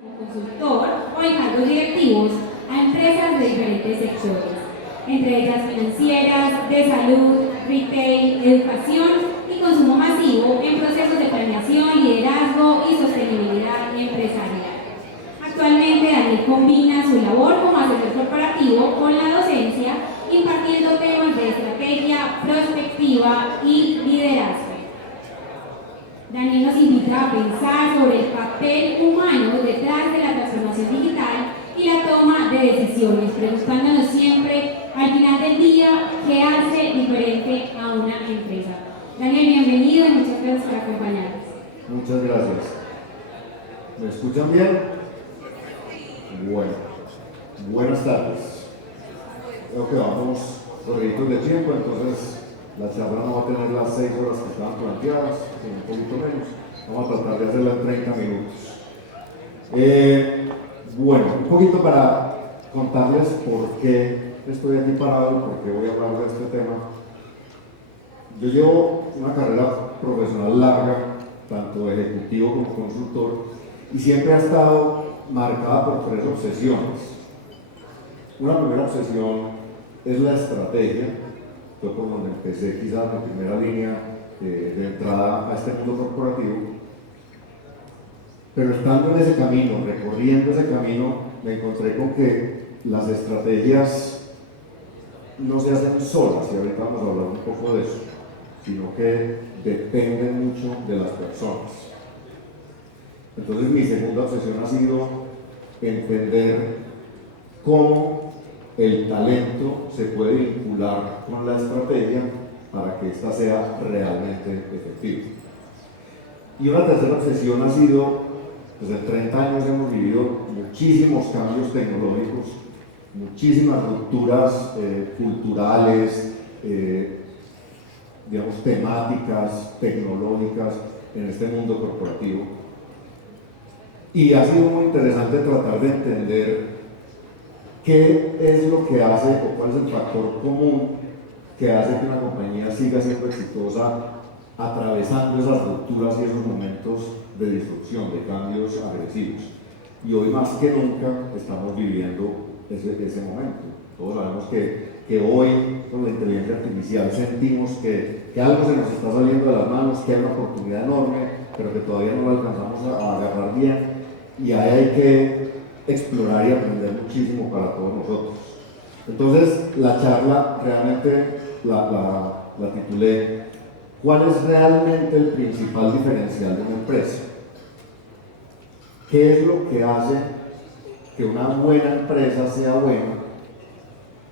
como consultor o en cargos directivos a empresas de diferentes sectores, entre ellas financieras, de salud, retail, educación y consumo masivo en procesos de planeación, liderazgo y sostenibilidad empresarial. Actualmente Daniel combina su labor como asesor corporativo con la docencia, impartiendo temas de estrategia, prospectiva y liderazgo. Daniel nos invita a pensar sobre el papel humano detrás de la transformación digital y la toma de decisiones, preguntándonos siempre al final del día qué hace diferente a una empresa. Daniel, bienvenido y muchas gracias por acompañarnos. Muchas gracias. ¿Me escuchan bien? Bueno, buenas tardes. Creo que vamos corriditos de tiempo, entonces la charla no va a tener las 6 horas que estaban planteadas, sino un poquito menos. Vamos a tratar de hacerla en 30 minutos. Bueno, un poquito para contarles por qué estoy aquí parado y por qué voy a hablar de este tema. Yo llevo una carrera profesional larga, tanto ejecutivo como consultor, y siempre ha estado marcada por 3 obsesiones. Una primera obsesión es la estrategia, fue por donde empecé quizás mi primera línea de entrada a este mundo corporativo, pero estando en ese camino, recorriendo ese camino, me encontré con que las estrategias no se hacen solas, y ahorita vamos a hablar un poco de eso, sino que dependen mucho de las personas. Entonces mi segunda obsesión ha sido entender cómo el talento se puede vincular con la estrategia para que ésta sea realmente efectiva. Y una tercera obsesión ha sido, pues en 30 años hemos vivido muchísimos cambios tecnológicos, muchísimas rupturas culturales, digamos, temáticas, tecnológicas en este mundo corporativo. Y ha sido muy interesante tratar de entender qué es lo que hace o cuál es el factor común que hace que una compañía siga siendo exitosa atravesando esas rupturas y esos momentos de disrupción, de cambios agresivos. Y hoy más que nunca estamos viviendo ese momento. Todos sabemos que hoy con la inteligencia artificial sentimos que algo se nos está saliendo de las manos, que hay una oportunidad enorme, pero que todavía no la alcanzamos a agarrar bien, y ahí hay que explorar y aprender muchísimo para todos nosotros. Entonces la charla realmente la titulé ¿cuál es realmente el principal diferencial de una empresa? ¿Qué es lo que hace que una buena empresa sea buena?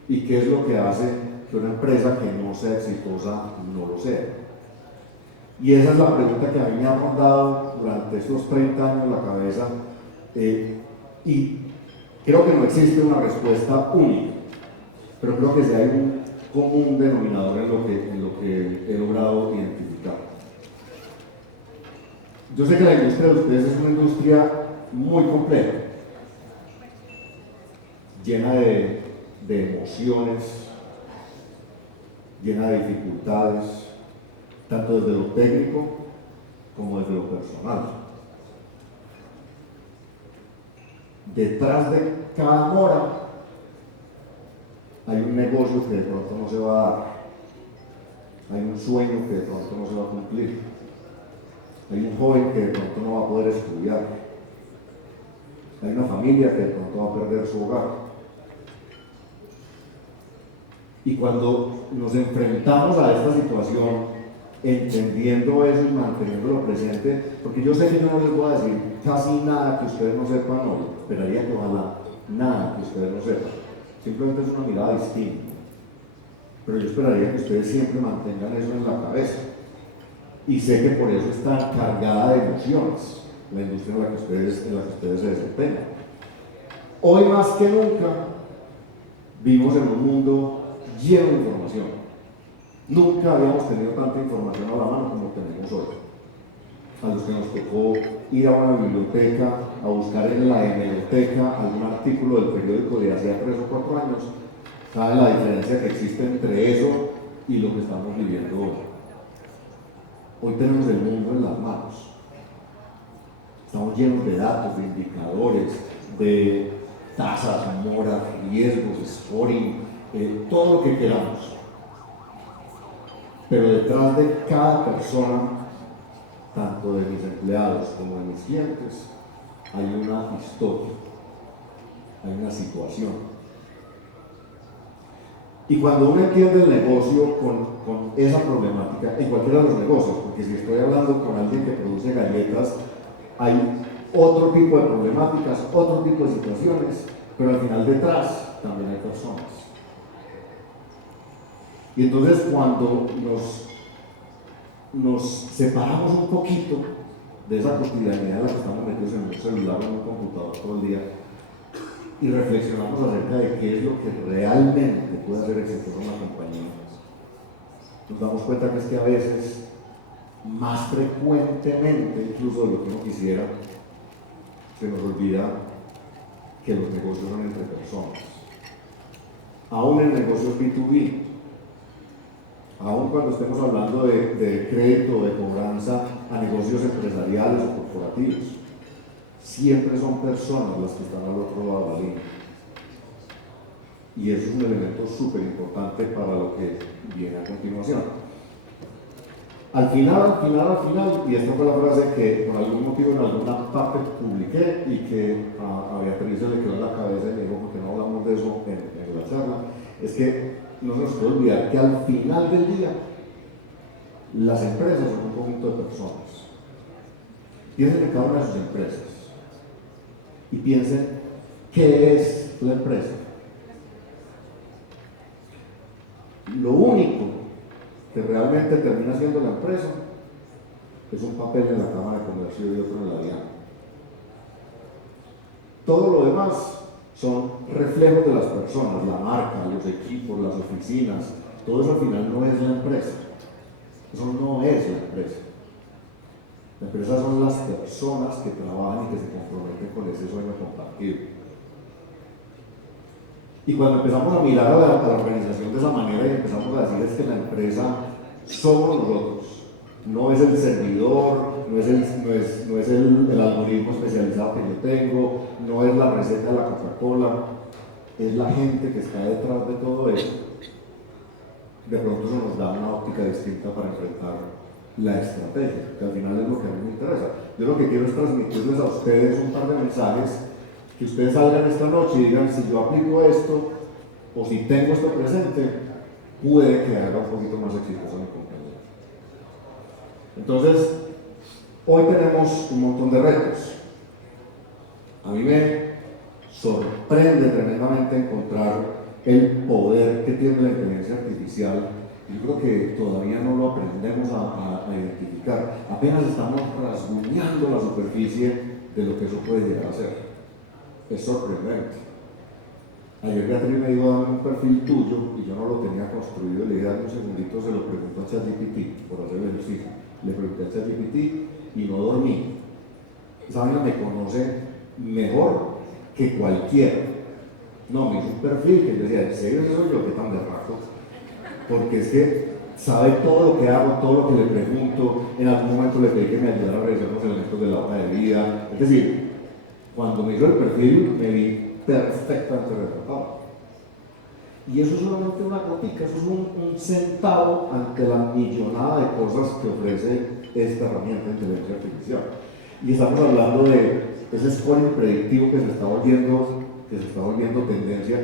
¿Y qué es lo que hace que una empresa que no sea exitosa no lo sea? Y esa es la pregunta que a mí me ha rondado durante estos 30 años la cabeza, y creo que no existe una respuesta única, pero creo que sí hay un común denominador en lo que he logrado identificar. Yo sé que la industria de ustedes es una industria muy compleja, llena de emociones, llena de dificultades, tanto desde lo técnico como desde lo personal. Detrás de cada mora hay un negocio que de pronto no se va a dar, hay un sueño que de pronto no se va a cumplir, hay un joven que de pronto no va a poder estudiar, hay una familia que de pronto va a perder su hogar. Y cuando nos enfrentamos a esta situación, entendiendo eso y manteniéndolo presente, porque yo sé que yo no les voy a decir casi nada que ustedes no sepan, no, esperaría que ojalá nada que ustedes no sepan, simplemente es una mirada distinta, pero yo esperaría que ustedes siempre mantengan eso en la cabeza, y sé que por eso está cargada de emociones la industria en la que ustedes se desempeñan. Hoy más que nunca vivimos en un mundo lleno de información. Nunca habíamos tenido tanta información a la mano como tenemos hoy. A los que nos tocó ir a una biblioteca a buscar en la hemeroteca algún artículo del periódico de hace 3 o 4 años, saben la diferencia que existe entre eso y lo que estamos viviendo hoy. Hoy tenemos el mundo en las manos. Estamos llenos de datos, de indicadores, de tasas, moras, riesgos, scoring, todo lo que queramos. Pero detrás de cada persona, tanto de mis empleados como de mis clientes, hay una historia, hay una situación. Y cuando uno entiende el negocio con esa problemática, en cualquiera de los negocios, porque si estoy hablando con alguien que produce galletas, hay otro tipo de problemáticas, otro tipo de situaciones, pero al final detrás también hay personas. Y entonces cuando nos separamos un poquito de esa cotidianidad en la que estamos metidos en un celular o en un computador todo el día, y reflexionamos acerca de qué es lo que realmente puede hacer exitosa una compañía, nos damos cuenta que es que a veces, más frecuentemente incluso de lo que uno quisiera, se nos olvida que los negocios son entre personas. Aún en negocios B2B, aún cuando estemos hablando de crédito, de cobranza a negocios empresariales o corporativos, siempre son personas las que están al otro lado de la línea. Y eso es un elemento súper importante para lo que viene a continuación. Al final, y esta fue la frase que por algún motivo en alguna parte publiqué y que a Beatriz se le quedó en la cabeza y me dijo, porque no hablamos de eso en la charla, es que no se nos puede olvidar que al final del día las empresas son un conjunto de personas. Piensen en cada una de sus empresas y piensen qué es la empresa. Lo único que realmente termina siendo la empresa es un papel en la Cámara de Comercio y otro en la DIAN. Todo lo demás son reflejos de las personas, la marca, los equipos, las oficinas. Todo eso al final no es la empresa. Eso no es la empresa. La empresa son las personas que trabajan y que se comprometen con ese sueño compartido. Y cuando empezamos a mirar a la organización de esa manera y empezamos a decir es que la empresa somos nosotros, no es el servidor, no es el algoritmo especializado que yo tengo, no es la receta de la Coca-Cola, es la gente que está detrás de todo eso. De pronto eso nos da una óptica distinta para enfrentar la estrategia, que al final es lo que a mí me interesa. Yo lo que quiero es transmitirles a ustedes un par de mensajes que ustedes salgan esta noche y digan, si yo aplico esto o si tengo esto presente, puede que haga un poquito más exitosa mi compañía. Entonces, hoy tenemos un montón de retos. A mí me sorprende tremendamente encontrar el poder que tiene la inteligencia artificial. Yo creo que todavía no lo aprendemos a identificar. Apenas estamos rasguñando la superficie de lo que eso puede llegar a ser. Es sorprendente. Ayer Beatriz me dijo, dame un perfil tuyo, y yo no lo tenía construido. Le dije, dame un segundito, se lo pregunto a ChatGPT, por hacer el ejercicio. Le pregunté a ChatGPT y no dormí. Esa vaina me conoce mejor que cualquiera. No, me hizo un perfil que yo decía, ¿en serio soy yo? ¿Qué tan berraco? Porque es que sabe todo lo que hago, todo lo que le pregunto. En algún momento le pedí que me ayudara a revisar los elementos de la hoja de vida. Es decir, cuando me hizo el perfil me vi perfectamente retratado. Y eso es solamente una gotica, eso es un centavo ante la millonada de cosas que ofrece esta herramienta de inteligencia artificial. Y estamos hablando de ese scoring predictivo que se está volviendo tendencia,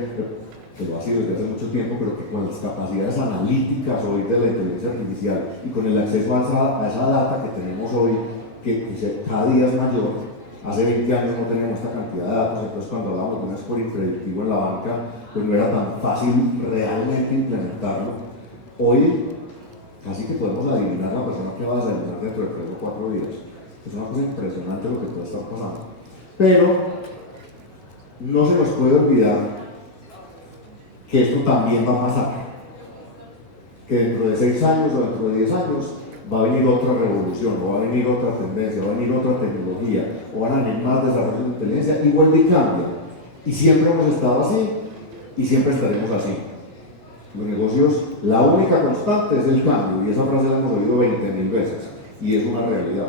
que lo ha sido desde hace mucho tiempo, pero que con las capacidades analíticas hoy de la inteligencia artificial y con el acceso a esa data que tenemos hoy, que cada día es mayor. Hace 20 años no teníamos esta cantidad de datos, entonces cuando hablábamos de un scoring predictivo en la banca, pues no era tan fácil realmente implementarlo. Hoy casi que podemos adivinar la persona que va a desayunar dentro de 3 o 4 días. Es una cosa impresionante lo que puede estar pasando. Pero no se nos puede olvidar que esto también va a pasar. Que dentro de 6 años o dentro de 10 años va a venir otra revolución, o va a venir otra tendencia, va a venir otra tecnología, o van a venir más desarrollos de inteligencia, y vuelve y cambia. Y siempre hemos estado así, y siempre estaremos así. Los negocios, la única constante es el cambio, y esa frase la hemos oído 20.000 veces, y es una realidad.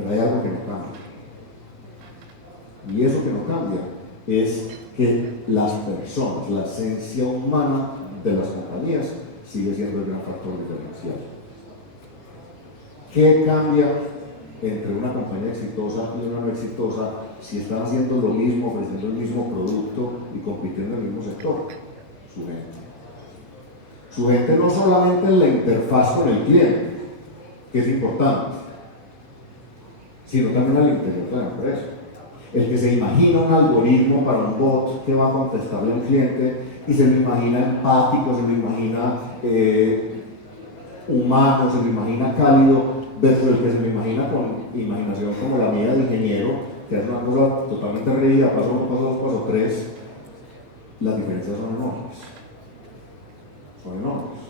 pero hay algo que no cambia. Y eso que no cambia es que las personas, la esencia humana de las compañías sigue siendo el gran factor diferencial. ¿Qué cambia entre una compañía exitosa y una no exitosa si están haciendo lo mismo, ofreciendo el mismo producto y compitiendo en el mismo sector? Su gente. Su gente no solamente en la interfaz con el cliente, que es importante, sino también al interior de la empresa. El que se imagina un algoritmo para un bot que va a contestarle a un cliente y se lo imagina empático, se lo imagina humano, se lo imagina cálido, versus el que se lo imagina con imaginación como la mía de ingeniero, que es una cosa totalmente rígida, paso 1, paso 2, paso 3, las diferencias son enormes. Son enormes.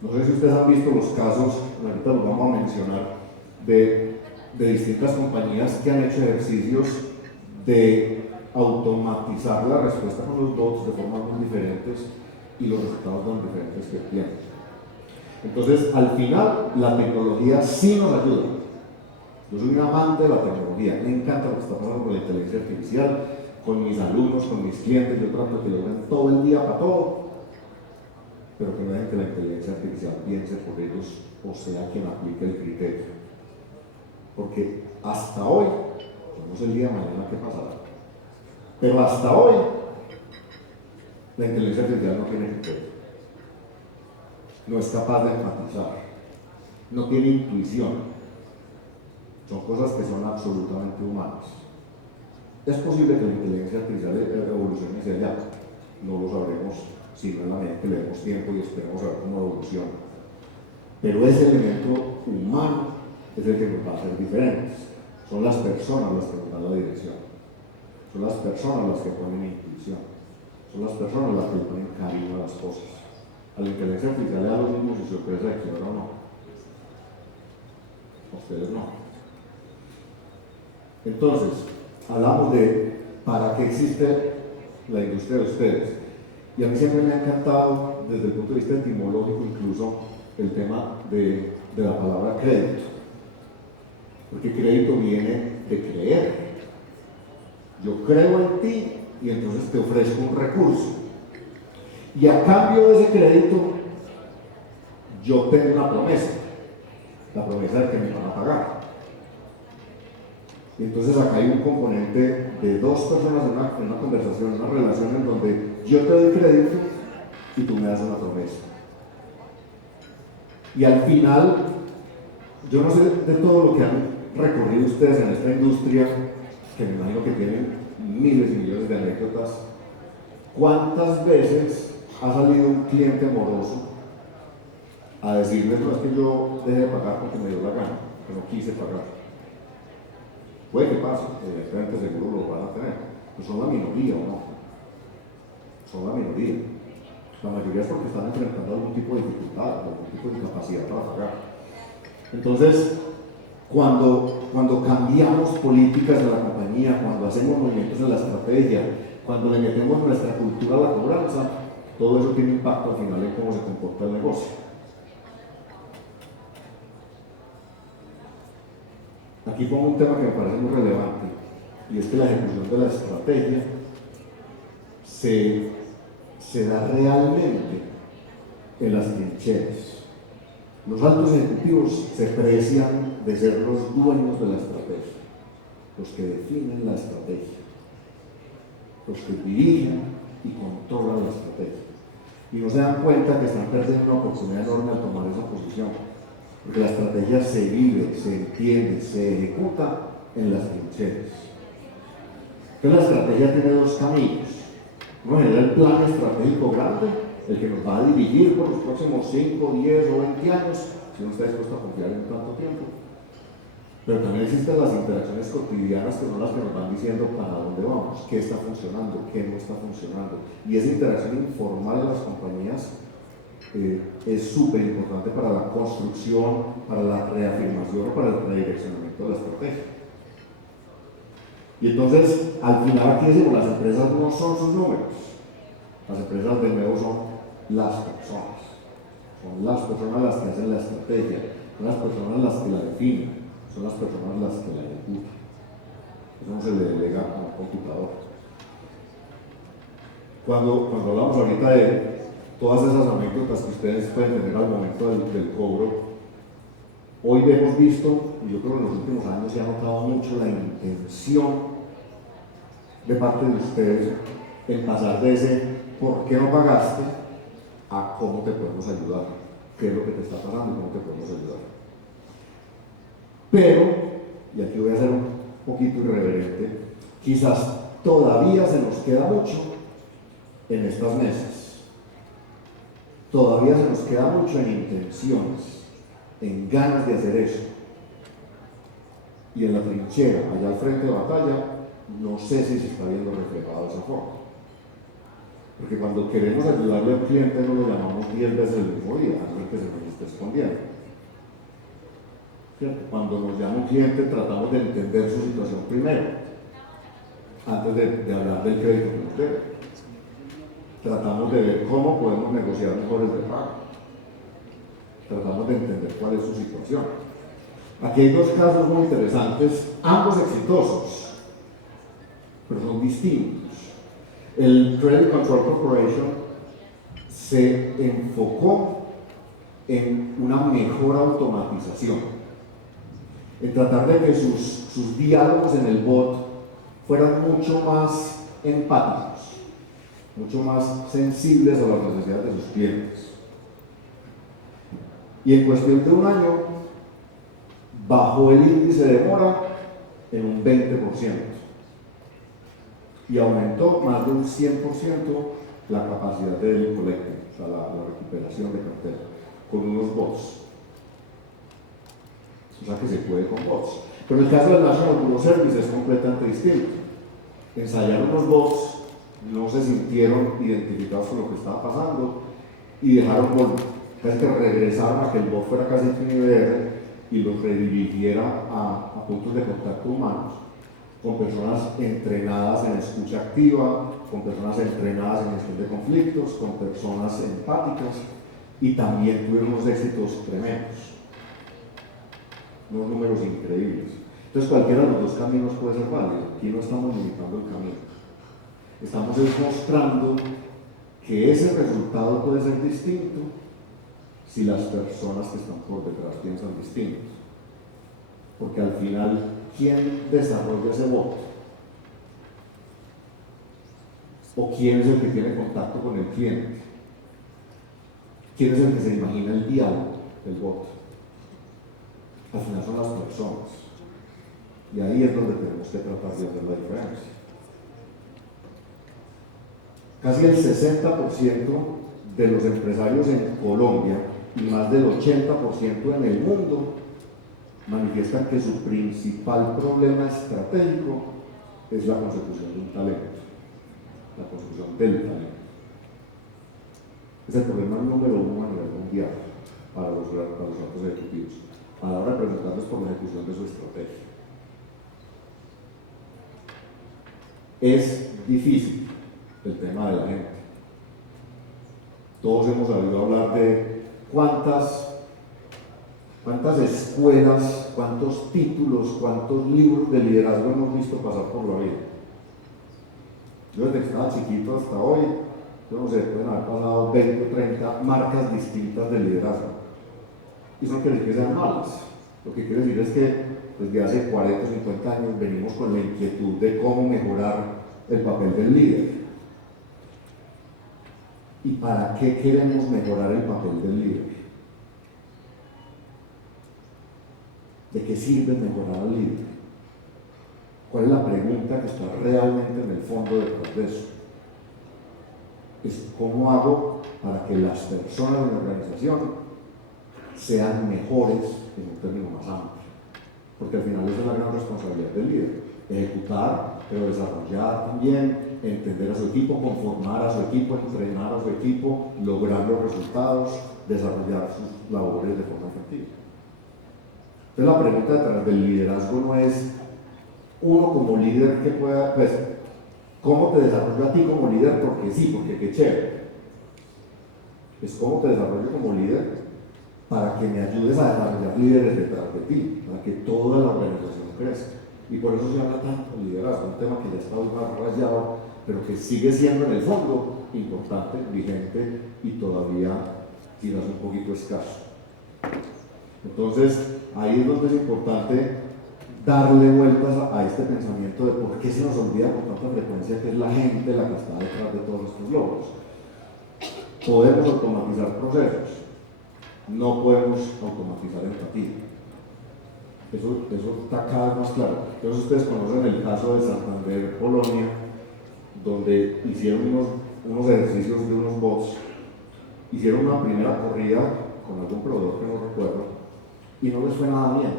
No sé si ustedes han visto los casos, ahorita los vamos a mencionar, de distintas compañías que han hecho ejercicios de automatizar la respuesta con los bots de formas muy diferentes y los resultados tan diferentes que tienen. Entonces, al final, la tecnología sí nos ayuda. Yo soy un amante de la tecnología, me encanta lo que está pasando con la inteligencia artificial, con mis alumnos, con mis clientes, yo trato de que lo vean todo el día para todo, pero que no dejen que la inteligencia artificial piense por ellos o sea quien aplique el criterio. Porque hasta hoy, no sé el día de mañana qué pasará, pero hasta hoy, la inteligencia artificial no tiene criterio, no es capaz de empatizar, no tiene intuición, son cosas que son absolutamente humanas. Es posible que la inteligencia artificial evolucione hacia allá, no lo sabremos sino en la medida que le demos tiempo y esperemos a ver cómo evoluciona. Pero ese elemento humano es el que nos va a hacer diferentes. Son las personas las que nos dan la dirección, son las personas las que ponen intuición, son las personas las que ponen cariño a las cosas. A la inteligencia artificial le da lo mismo si se ofrece de quiebra o no. A ustedes no. Entonces, hablamos de para qué existe la industria de ustedes. Y a mí siempre me ha encantado, desde el punto de vista etimológico incluso, el tema de la palabra crédito. Porque crédito viene de creer. Yo creo en ti y entonces te ofrezco un recurso. Y a cambio de ese crédito, yo tengo una promesa. La promesa de que me van a pagar. Y entonces acá hay un componente de dos personas en una conversación, en una relación en donde yo te doy crédito y tú me das una promesa. Y al final, yo no sé de todo lo que han recorrido ustedes en esta industria, que me imagino que tienen miles y millones de anécdotas, ¿cuántas veces ha salido un cliente moroso a decirles, no, es que yo dejé de pagar porque me dio la gana, que no quise pagar? Puede que pase, evidentemente seguro lo van a tener, pero son la minoría o no. Son la minoría. La mayoría es porque están enfrentando algún tipo de dificultad, algún tipo de incapacidad para pagar. Entonces, cuando cambiamos políticas de la compañía, cuando hacemos movimientos en la estrategia, cuando le metemos nuestra cultura a la cobranza, todo eso tiene impacto al final en cómo se comporta el negocio. Aquí pongo un tema que me parece muy relevante, y es que la ejecución de la estrategia se da realmente en las trincheras. Los altos ejecutivos se precian de ser los dueños de la estrategia, los que definen la estrategia, los que dirigen y controlan la estrategia. Y no se dan cuenta que están perdiendo una oportunidad enorme al tomar esa posición. Porque la estrategia se vive, se entiende, se ejecuta en las trincheras. Entonces la estrategia tiene dos caminos. Uno genera el plan estratégico grande, el que nos va a dirigir por los próximos 5, 10 o 20 años, si uno está dispuesto a confiar en tanto tiempo. Pero también existen las interacciones cotidianas que son las que nos van diciendo para dónde vamos, qué está funcionando, qué no está funcionando. Y esa interacción informal de las compañías es súper importante para la construcción, para la reafirmación o para el redireccionamiento de la estrategia. Y entonces, al final aquí decimos, las empresas no son sus números, las empresas de nuevo son las personas las que hacen la estrategia. son las personas las que la definen, son las personas las que la ejecutan. Eso no se le delega a un computador. Cuando hablamos ahorita de todas esas anécdotas que ustedes pueden tener al momento del cobro, hoy hemos visto, y yo creo que en los últimos años se ha notado mucho la intención de parte de ustedes en pasar de ese ¿por qué no pagaste? A cómo te podemos ayudar, qué es lo que te está pasando y cómo te podemos ayudar. Pero, y aquí voy a ser un poquito irreverente, quizás todavía se nos queda mucho en estas mesas. Todavía se nos queda mucho en intenciones, en ganas de hacer eso. Y en la trinchera, allá al frente de batalla, no sé si se está viendo reflejado de esa forma. Porque cuando queremos ayudarle al cliente no lo llamamos 10 veces el mismo día, a no ser que se nos esté escondiendo. ¿Cierto? Cuando nos llama un cliente tratamos de entender su situación primero, antes de hablar del crédito que nos debe. Tratamos de ver cómo podemos negociar mejores de pago. Tratamos de entender cuál es su situación. Aquí hay dos casos muy interesantes, ambos exitosos, pero son distintos. El Credit Control Corporation se enfocó en una mejor automatización, en tratar de que sus diálogos en el bot fueran mucho más empáticos, mucho más sensibles a las necesidades de sus clientes. Y en cuestión de un año bajó el índice de mora en un 20%. Y aumentó más de un 100% la capacidad del collecting, o sea, la recuperación de cartera, con unos bots. O sea que se puede con bots. Pero en el caso del National Bureau of Service es completamente distinto. Ensayaron los bots, no se sintieron identificados con lo que estaba pasando y dejaron casi que regresaron a que el bot fuera casi IBR y los redirigiera a puntos de contacto humanos, con personas entrenadas en escucha activa, con personas entrenadas en gestión de conflictos, con personas empáticas, y también tuvieron unos éxitos tremendos, unos números increíbles. Entonces cualquiera de los dos caminos puede ser válido. Aquí no estamos limitando el camino, estamos mostrando que ese resultado puede ser distinto si las personas que están por detrás piensan distintos, porque al final, ¿quién desarrolla ese bot? ¿O quién es el que tiene contacto con el cliente? ¿Quién es el que se imagina el diálogo del bot? Al final son las personas. Y ahí es donde tenemos que tratar de hacer la diferencia. Casi el 60% de los empresarios en Colombia y más del 80% en el mundo manifiestan que su principal problema estratégico es la consecución de un talento, la consecución del talento. Es el problema número uno a nivel mundial para los altos ejecutivos, a la hora de preguntarles por la ejecución de su estrategia. Es difícil el tema de la gente. Todos hemos oído hablar de cuántas escuelas, cuántos títulos, cuántos libros de liderazgo hemos visto pasar por la vida. Yo desde que estaba chiquito hasta hoy, yo no sé, pueden haber pasado 20 o 30 marcas distintas de liderazgo. Y eso no quiere decir que sean malas. Lo que quiere decir es que desde hace 40 o 50 años venimos con la inquietud de cómo mejorar el papel del líder. ¿Y para qué queremos mejorar el papel del líder? ¿De qué sirve mejorar al líder? ¿Cuál es la pregunta que está realmente en el fondo detrás de eso? Es cómo hago para que las personas de la organización sean mejores en un término más amplio. Porque al final esa es la gran responsabilidad del líder. Ejecutar, pero desarrollar también, entender a su equipo, conformar a su equipo, entrenar a su equipo, lograr los resultados, desarrollar sus labores de forma efectiva. Entonces la pregunta detrás del liderazgo no es uno como líder que pueda, pues, ¿cómo te desarrollo a ti como líder? Porque sí, porque qué chévere. Es cómo te desarrollo como líder para que me ayudes a desarrollar líderes detrás de ti, para que toda la organización crezca. Y por eso se habla tanto de liderazgo, un tema que ya está más rayado, pero que sigue siendo en el fondo importante, vigente y todavía quizás un poquito escaso. Entonces, ahí es donde es importante darle vueltas a este pensamiento de por qué se nos olvida con tanta frecuencia que es la gente la que está detrás de todos estos logros. Podemos automatizar procesos, no podemos automatizar empatía. Eso está cada vez más claro. Entonces ustedes conocen el caso de Santander, Polonia, donde hicieron unos ejercicios de unos bots, hicieron una primera corrida con algún proveedor que no recuerdo, y no les fue nada bien.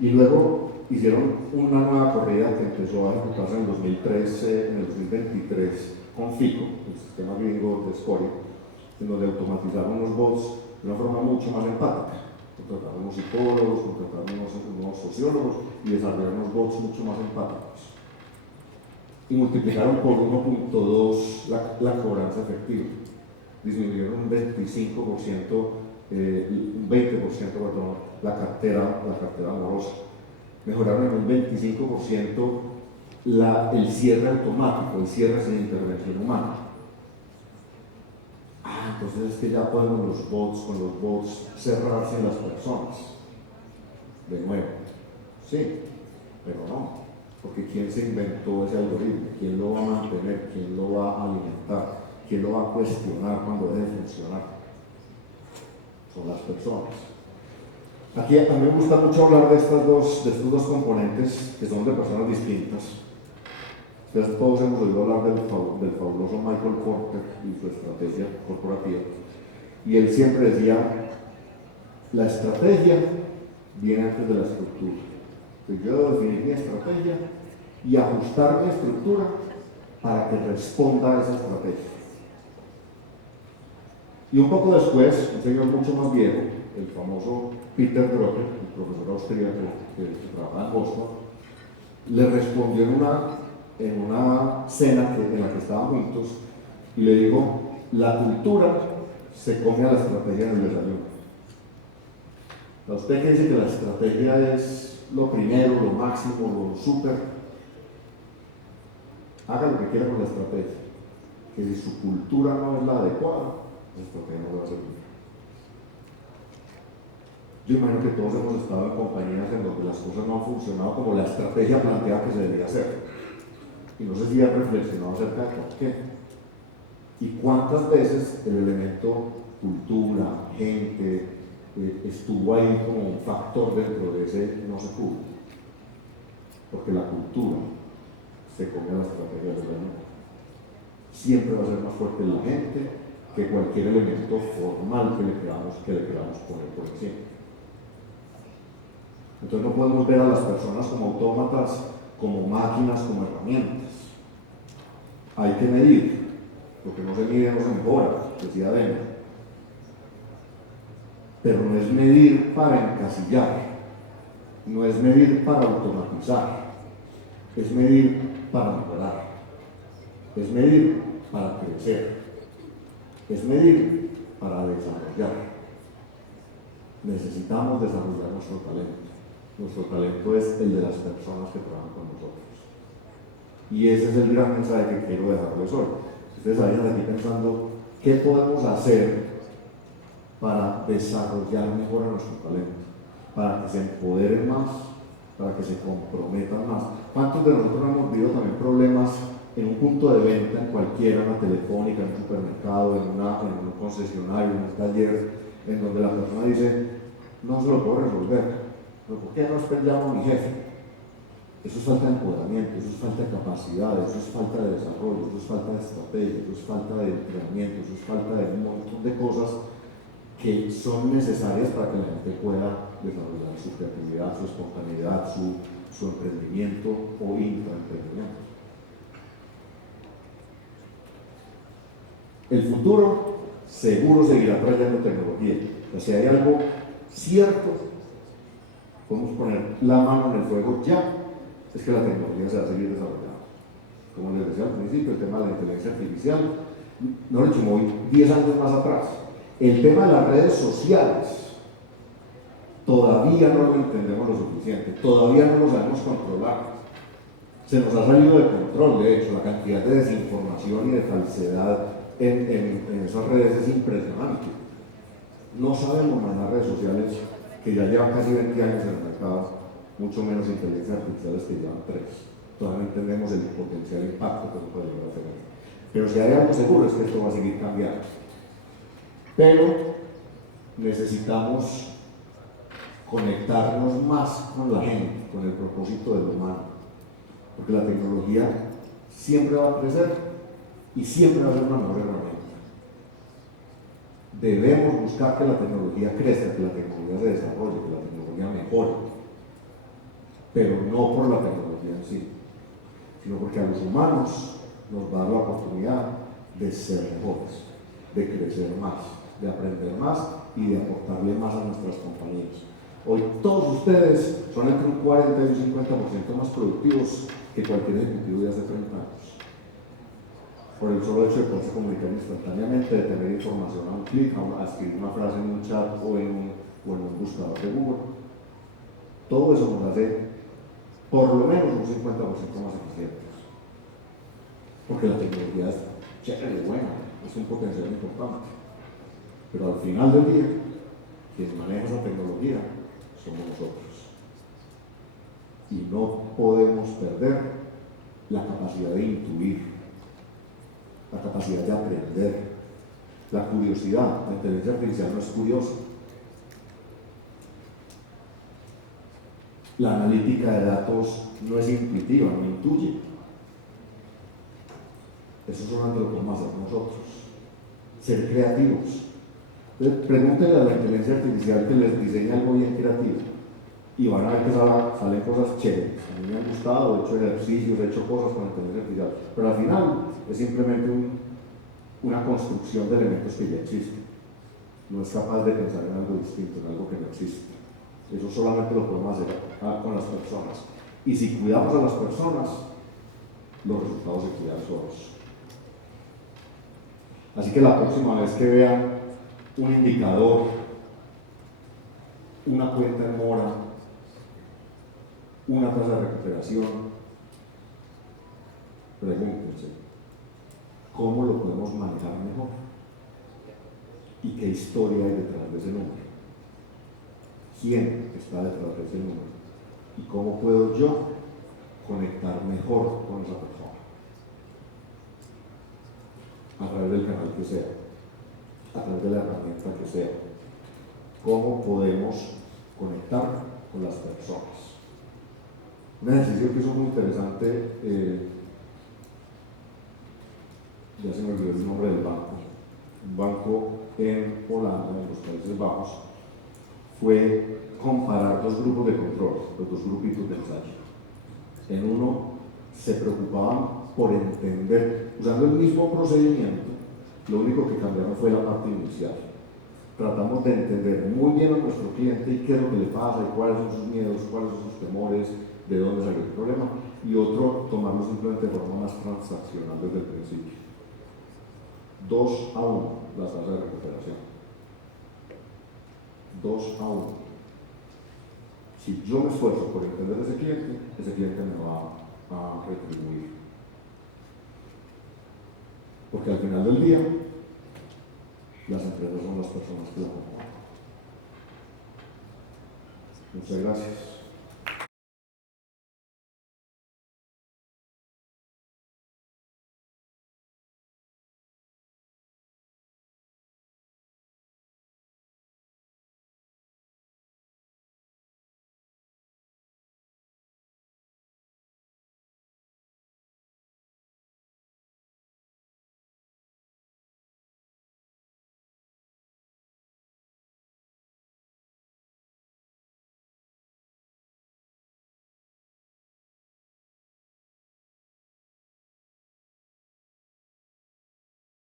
Y luego hicieron una nueva corrida que empezó a ejecutarse en el 2013, en el 2023 con FICO, el sistema gringo de scoring, en donde automatizaron los bots de una forma mucho más empática. Contrataron unos psicólogos, contrataron unos sociólogos y desarrollaron unos bots mucho más empáticos. Y multiplicaron por 1.2 la cobranza efectiva. Disminuyeron un 25%, un 20%, perdón, la cartera amorosa. Mejoraron en un 25% el cierre automático, el cierre sin intervención humana. Entonces es que ya podemos con los bots cerrarse en las personas. De nuevo, sí, pero no, porque ¿quién se inventó ese algoritmo? ¿Quién lo va a mantener? ¿Quién lo va a alimentar? ¿Quién lo va a cuestionar cuando deje de funcionar? Son las personas. Aquí a mí me gusta mucho hablar de estos dos componentes que son de personas distintas. Ustedes todos hemos oído hablar del fabuloso Michael Porter y su estrategia corporativa. Y él siempre decía, la estrategia viene antes de la estructura. Entonces yo debo definir mi estrategia y ajustar mi estructura para que responda a esa estrategia. Y un poco después, un señor mucho más viejo, el famoso Peter Drucker, el profesor austríaco que trabajaba en Boston, le respondió en una cena en la que estaban juntos y le dijo, la cultura se come a la estrategia en el desayuno. Usted que dice que la estrategia es lo primero, lo máximo, lo súper, haga lo que quiera con la estrategia, que si su cultura no es la adecuada, la estrategia no va a servir. Yo imagino que todos hemos estado en compañías en donde las cosas no han funcionado como la estrategia planteada que se debería hacer. Y no sé si han reflexionado acerca de por qué. Y cuántas veces el elemento cultura, gente, estuvo ahí como un factor dentro de ese no se pudo. Porque la cultura se come a la estrategia del elemento. Siempre va a ser más fuerte la gente que cualquier elemento formal que le queramos poner por encima. Entonces no podemos ver a las personas como autómatas, como máquinas, como herramientas. Hay que medir, lo que no se mide no se mejora, decía Dena. Pero no es medir para encasillar, no es medir para automatizar, es medir para mejorar, es medir para crecer, es medir para desarrollar. Necesitamos desarrollar nuestro talento. Nuestro talento es el de las personas que trabajan con nosotros. Y ese es el gran mensaje que quiero dejarles hoy. Ustedes vayan aquí pensando qué podemos hacer para desarrollar mejor a nuestro talento, para que se empoderen más, para que se comprometan más. ¿Cuántos de nosotros hemos vivido también problemas en un punto de venta, en cualquiera, en una telefónica, en un supermercado, en un concesionario, en un taller, en donde la persona dice, no se lo puedo resolver? ¿Pero por qué no llamo a mi jefe? Eso es falta de empoderamiento, eso es falta de capacidad, eso es falta de desarrollo, eso es falta de estrategia, eso es falta de entrenamiento, eso es falta de un montón de cosas que son necesarias para que la gente pueda desarrollar su creatividad, su espontaneidad, su emprendimiento o intraemprendimiento. El futuro seguro seguirá trayendo tecnología. O sea, si hay algo cierto, podemos poner la mano en el fuego ya, es que la tecnología se va a seguir desarrollando. Como les decía al principio, el tema de la inteligencia artificial, no lo he hecho, me voy 10 años más atrás. El tema de las redes sociales todavía no lo entendemos lo suficiente, todavía no lo sabemos controlar. Se nos ha salido de control, de hecho, la cantidad de desinformación y de falsedad en esas redes es impresionante. No sabemos manejar redes sociales que ya llevan casi 20 años en el mercado, mucho menos inteligencias artificiales que llevan 3. Todavía no entendemos el potencial impacto que puede llegar a tener. Pero si hay algo seguro es que esto va a seguir cambiando. Pero necesitamos conectarnos más con la gente, con el propósito del humano, porque la tecnología siempre va a crecer y siempre va a ser una mejor herramienta. Debemos buscar que la tecnología crezca, que la tecnología se desarrolle, que la tecnología mejore, pero no por la tecnología en sí, sino porque a los humanos nos va a dar la oportunidad de ser mejores, de crecer más, de aprender más y de aportarle más a nuestras compañías. Hoy todos ustedes son entre un 40 y un 50% más productivos que cualquier ejecutivo de hace 30 años. Por el solo hecho de poderse comunicar instantáneamente, de tener información a un clic, a escribir una frase en un chat o en un buscador de Google. Todo eso nos hace por lo menos un 50% más eficientes. Porque la tecnología es chévere, buena, es un potencial importante. Pero al final del día, quien maneja esa tecnología somos nosotros. Y no podemos perder la capacidad de intuir, la capacidad de aprender, la curiosidad. La inteligencia artificial no es curiosa. La analítica de datos no es intuitiva, no intuye. Eso solamente lo podemos hacer nosotros. Ser creativos. Entonces, pregúntenle a la inteligencia artificial que les diseñe algo bien creativo y van a ver que salen cosas chéveres. A mí me han gustado, he hecho ejercicios, he hecho cosas con la inteligencia artificial, pero al final es simplemente una construcción de elementos que ya existen. No es capaz de pensar en algo distinto, en algo que no existe. Eso solamente lo podemos hacer con las personas. Y si cuidamos a las personas, los resultados se cuidan solos. Así que la próxima vez que vean un indicador, una cuenta en mora, una tasa de recuperación, pregúntense, ¿cómo lo podemos manejar mejor? ¿Y qué historia hay detrás de ese número? ¿Quién está detrás de ese número? ¿Y cómo puedo yo conectar mejor con esa persona? A través del canal que sea, a través de la herramienta que sea. ¿Cómo podemos conectar con las personas? Un ejercicio que hizo muy interesante, ya se me olvidó el nombre del banco, un banco en Holanda, en los Países Bajos, fue comparar dos grupos de control, los dos grupitos de ensayo. En uno se preocupaban por entender, usando el mismo procedimiento, lo único que cambiaron fue la parte inicial. Tratamos de entender muy bien a nuestro cliente y qué es lo que le pasa, y cuáles son sus miedos, cuáles son sus temores, de dónde salió el problema, y otro, tomarlo simplemente de forma más transaccional desde el principio. 2-1 la tasa de recuperación. 2-1. Si yo me esfuerzo por entender a ese cliente me va a retribuir. Porque al final del día, las empresas son las personas que la componen. Muchas gracias.